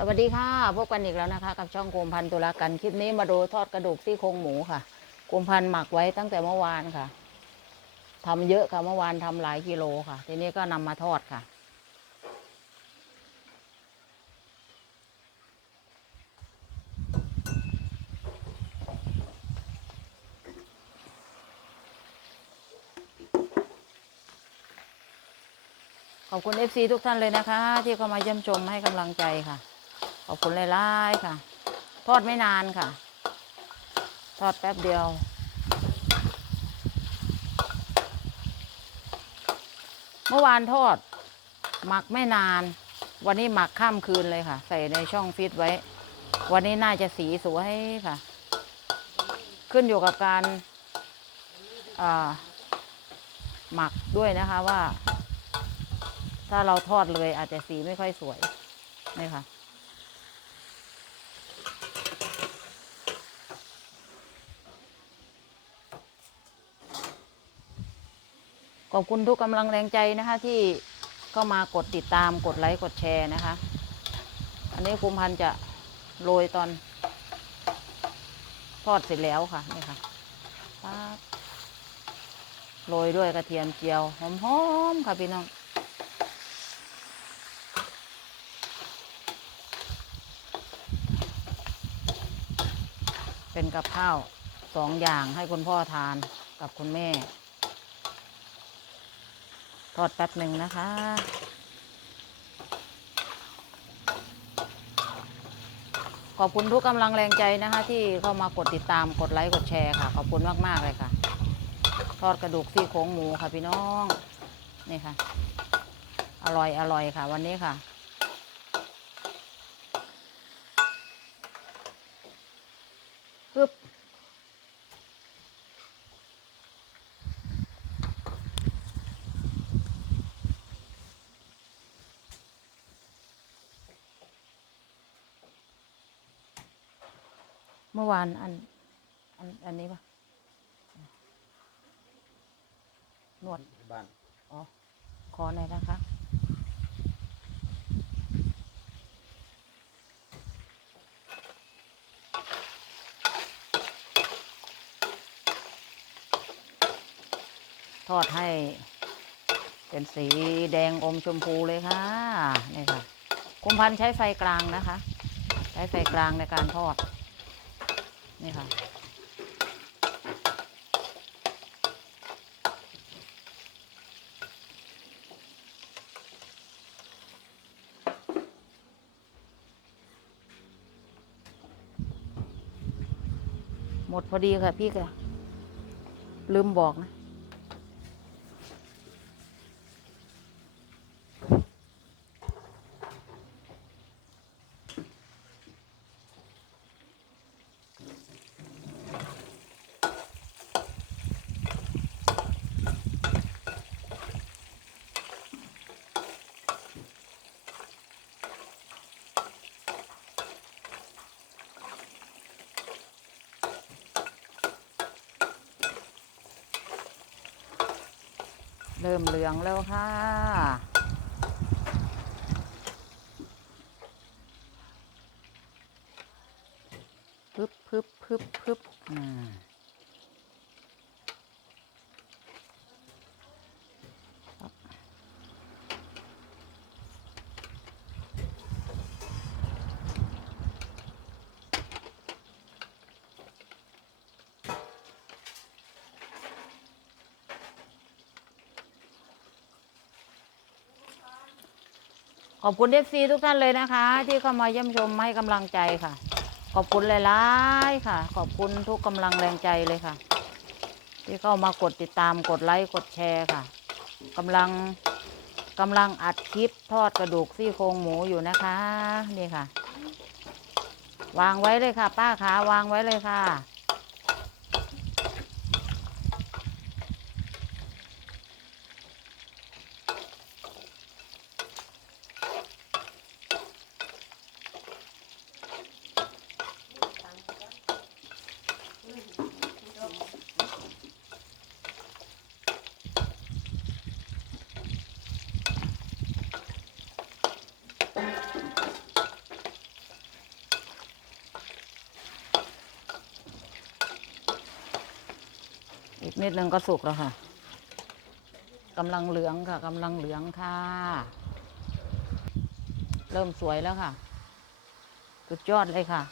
สวัสดีค่ะ พบกันอีกแล้วนะคะ กับช่องโกมพันตุลากันคลิปนี้มาดูทอดกระดูกซี่โครงหมูค่ะโกมพันหมักไว้ตั้งแต่เมื่อวานค่ะทำเยอะค่ะเมื่อวานทำหลายกิโลค่ะ ทีนี้ก็นำมาทอดค่ะ ขอบคุณเอฟซีทุกท่านเลยนะคะ ที่เข้ามาเยี่ยมชมให้กำลังใจค่ะ ขอบคุณหลายๆค่ะ ทอดไม่นานค่ะ ทอดแป๊บเดียว เมื่อวานทอด หมักไม่นาน วันนี้หมักข้ามคืนเลยค่ะ ใส่ในช่องฟิตไว้ วันนี้น่าจะสีสวยค่ะ ขึ้นอยู่กับการหมักด้วยนะคะว่า ถ้าเราทอดเลยอาจจะสีไม่ค่อยสวยนี่ค่ะ อบคุณทุกกำลังแรงใจนะคะ ที่เข้ามากดติดตามกดไลค์กดแชร์นะคะ อันนี้คุมพันจะโรยตอนทอดเสร็จแล้วค่ะนี่ค่ะปั๊บโรยด้วยกระเทียมเจียวหอมๆค่ะพี่น้องเป็นกับข้าวสองอย่างให้คุณพ่อทานกับคุณแม่ ทอดแป๊บหนึ่งนะคะ ขอบคุณทุกกำลังแรงใจนะคะ ที่เข้ามากดติดตามกดไลค์กดแชร์ค่ะ ขอบคุณมากๆเลยค่ะ ทอดกระดูกซี่โครงหมูค่ะพี่น้องนี่ค่ะ อร่อยอร่อยค่ะ วันนี้ค่ะปึ๊บ มื่อวานอันอันอันนี้ปะนวดบ้านอ๋อขอหน่อยนะคะทอดให้เป็นสีแดงอมชมพูเลยค่ะนี่ค่ะคุมพันธุ์ใช้ไฟกลางนะคะ ใช้ไฟกลางในการทอด นี่ค่ะ หมดพอดีค่ะพี่แกลืมบอกนะ เริ่มเหลืองแล้วค่ะ พึบพึบพึบพึบอ่า ขอบคุณเอฟซีทุกท่านเลยนะคะ ที่เข้ามาเยี่ยมชมให้กำลังใจค่ะ ขอบคุณหลายๆค่ะ ขอบคุณทุกกำลังแรงใจเลยค่ะ ที่เข้ามากดติดตามกดไลค์กดแชร์ค่ะกำลังกำลังอัดคลิปทอดกระดูกซี่โครงหมูอยู่นะคะ นี่ค่ะ วางไว้เลยค่ะ ป้าขาวางไว้เลยค่ะ นิดนึงก็สุกแล้วค่ะกำลังเหลืองค่ะกำลังเหลืองค่ะ เริ่มสวยแล้วค่ะ สุดยอดเลยค่ะ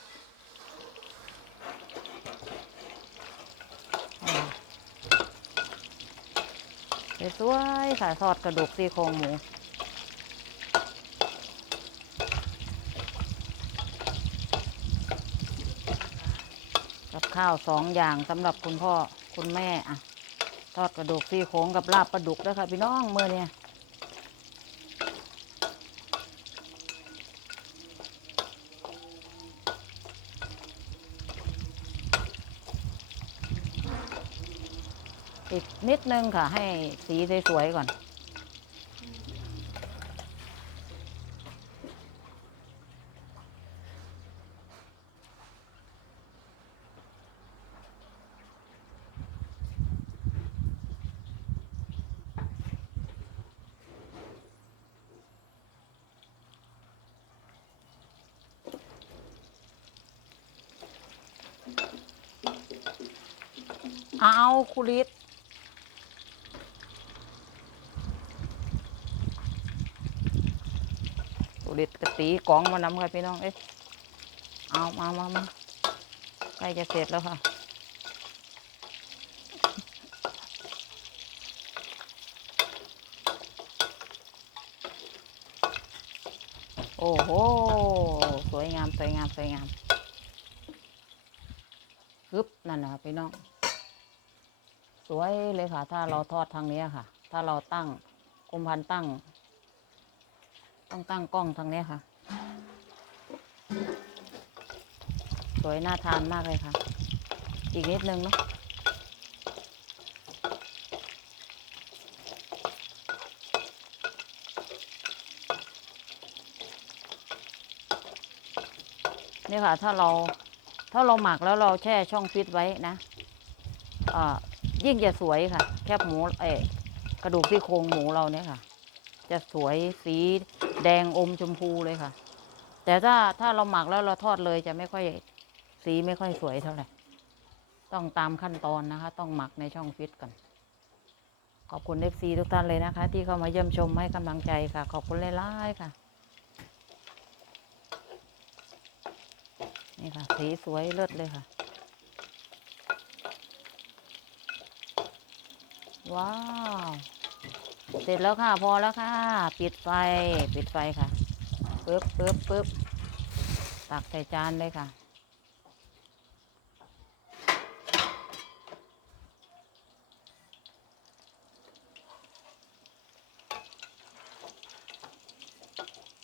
สวยๆค่ะทอดกระดูกซี่โครงหมู ข้าวสองอย่างสำหรับคุณพ่อคุณแม่อะทอดกระดูกซี่โครงกับลาบปลาดุกด้วยค่ะพี่น้องเมื่อเนี่ยอีกนิดนึงค่ะให้สีสวยๆก่อน เอาคุริตคุริตกระตีกล่องมานำค่ะพี่น้องเอ๊ะเอามามามาใกล้จะเสร็จแล้วค่ะโอ้โห สวยงาม สวยงาม สวยงามฮึบนั่นนะครับพี่น้อง สวยเลยค่ะ ถ้าเราทอดทางนี้ค่ะ ถ้าเราตั้งกุมพันตั้ง ต้องตั้งกล้องทางนี้ค่ะ สวยน่าทานมากเลยค่ะ อีกนิดนึงเนาะนี่ค่ะ ถ้าเราถ้าเราหมักแล้วเราแช่ช่องฟิตไว้นะอ่า ยิ่งจะสวยค่ะ แคบหมูเอกระดูกซี่โครงหมูเราเนี่ยค่ะ จะสวยสีแดงอมชมพูเลยค่ะ แต่ถ้าถ้าเราหมักแล้วเราทอดเลยจะไม่ค่อยสีไม่ค่อยสวยเท่าไหร่ต้องตามขั้นตอนนะคะ ต้องหมักในช่องฟิตก่อนขอบคุณเอฟซีทุกท่านเลยนะคะ ที่เข้ามาเยี่ยมชมให้กำลังใจค่ะ ขอบคุณหลายๆค่ะ นี่ค่ะ สีสวยเลิศเลยค่ะ ว้าว เสร็จแล้วค่ะ พอแล้วค่ะ ปิดไฟ ปิดไฟค่ะปึ๊บปึ๊บปึ๊บตักใส่จานเลยค่ะ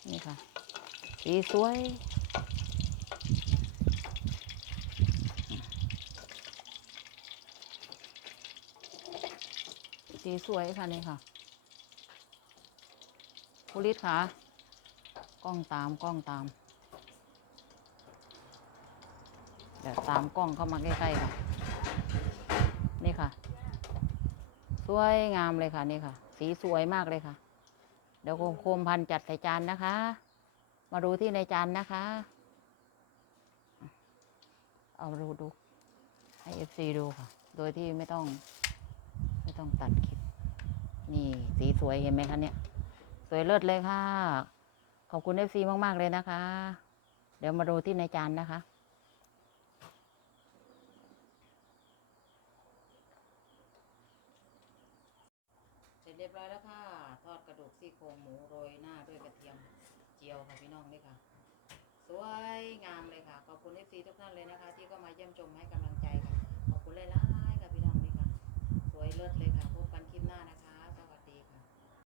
นี่ค่ะสีสวย สีสวยค่ะนี่ค่ะคุริตค่ะกล้องตามกล้องตาม เดี๋ยวตามกล้องเข้ามาใกล้ๆค่ะ นี่ค่ะ สวยงามเลยค่ะนี่ค่ะ สีสวยมากเลยค่ะ เดี๋ยวโคมพันจัดใส่จานนะคะ มาดูที่ในจานนะคะ เอาดูดูให้เอฟซีดูค่ะ โดยที่ไม่ต้อง ต้องตัดคลิป นี่สีสวยเห็นไหมคะเนี่ย สวยเลิศเลยค่ะ ขอบคุณเอฟซีมาก ๆ เลยนะคะ เดี๋ยวมาดูที่ในจานนะคะ เสร็จเรียบร้อยแล้วค่ะ ทอดกระดูกซี่โครงหมูโรยหน้าด้วยกระเทียมเจียวค่ะพี่น้องนี่ค่ะ สวยงามเลยค่ะ ขอบคุณเอฟซีทุกท่านเลยนะคะ ที่เข้ามาเยี่ยมชมให้กำลังใจค่ะ ขอบคุณหลาย วยเลิศเลยค่ะ พบกันคลิปหน้านะคะ